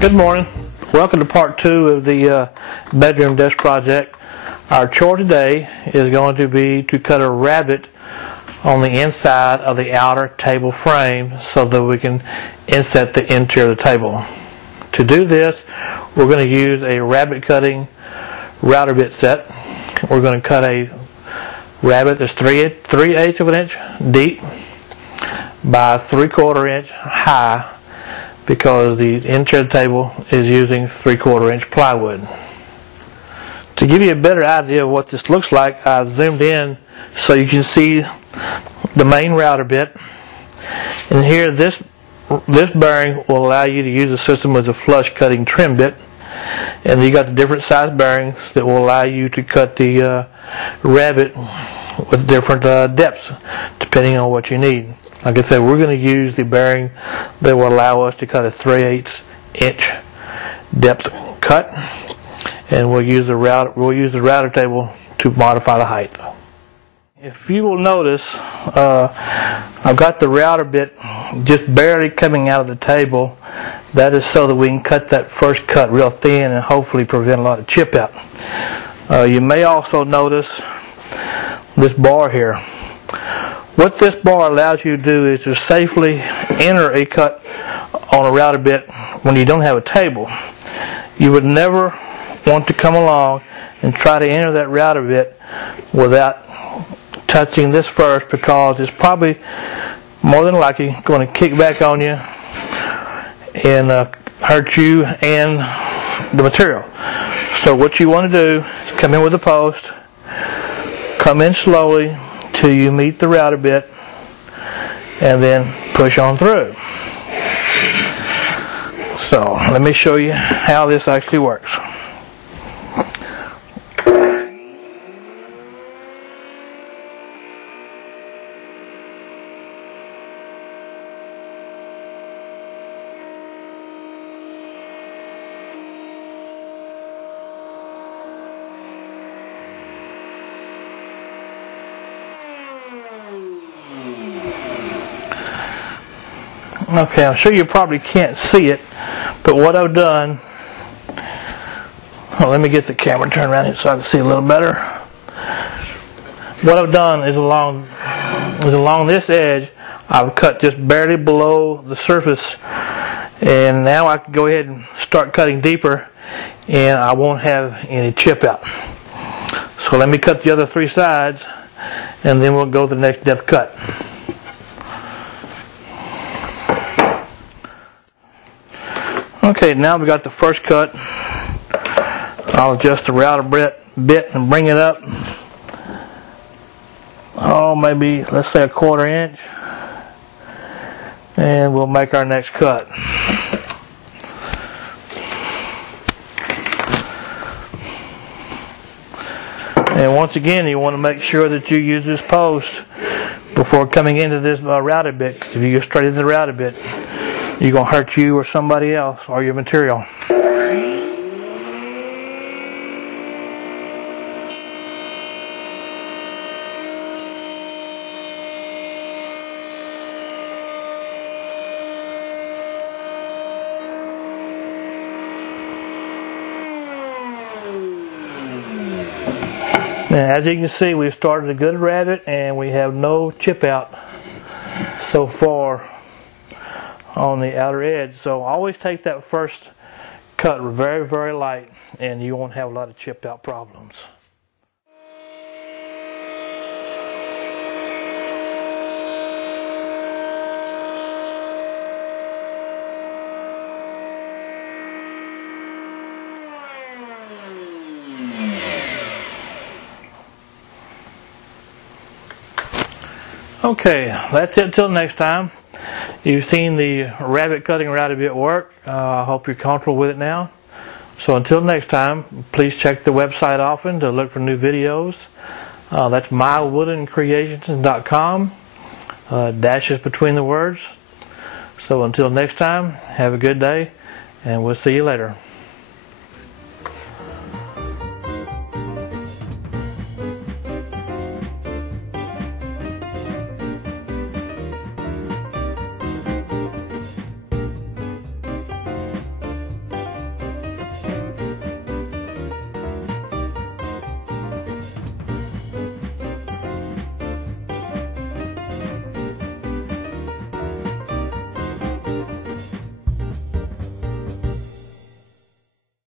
Good morning. Welcome to part 2 of the bedroom desk project. Our chore today is going to be to cut a rabbet on the inside of the outer table frame so that we can inset the interior of the table. To do this, we're going to use a rabbet cutting router bit set. We're going to cut a rabbet that's 3/8 of an inch deep by 3/4 inch high, because the interior of the table is using 3/4 inch plywood. To give you a better idea of what this looks like, I've zoomed in so you can see the main router bit. And here, this bearing will allow you to use the system as a flush cutting trim bit. And you got the different size bearings that will allow you to cut the rabbet with different depths depending on what you need. Like I said, we're going to use the bearing that will allow us to cut a 3/8 inch depth cut, and we'll use the router table to modify the height. If you will notice, I've got the router bit just barely coming out of the table. That is so that we can cut that first cut real thin and hopefully prevent a lot of chip out. You may also notice this bar here. What this bar allows you to do is to safely enter a cut on a router bit when you don't have a table. You would never want to come along and try to enter that router bit without touching this first, because it's probably more than likely going to kick back on you and hurt you and the material. So what you want to do is come in with a post, come in slowly till you meet the router bit, and then push on through. So let me show you how this actually works. Okay, I'm sure you probably can't see it, but what I've done, let me get the camera turned around here so I can see a little better. What I've done is along this edge, I've cut just barely below the surface, and now I can go ahead and start cutting deeper, and I won't have any chip out. So let me cut the other 3 sides, and then we'll go to the next depth cut. Okay, now we got the first cut. I'll adjust the router bit and bring it up. Oh, maybe let's say 1/4 inch, and we'll make our next cut. And once again, you want to make sure that you use this post before coming into this router bit, because if you go straight into the router bit, you're going to hurt you or somebody else or your material. Now, as you can see, we've started a good rabbet and we have no chip out so far on the outer edge. So always take that first cut very, very light, and you won't have a lot of chip out problems. Okay, that's it till next time. You've seen the rabbet cutting router bit work. I hope you're comfortable with it now. So until next time, please check the website often to look for new videos. That's mywoodencreations.com. Dashes between the words. So until next time, have a good day, and we'll see you later.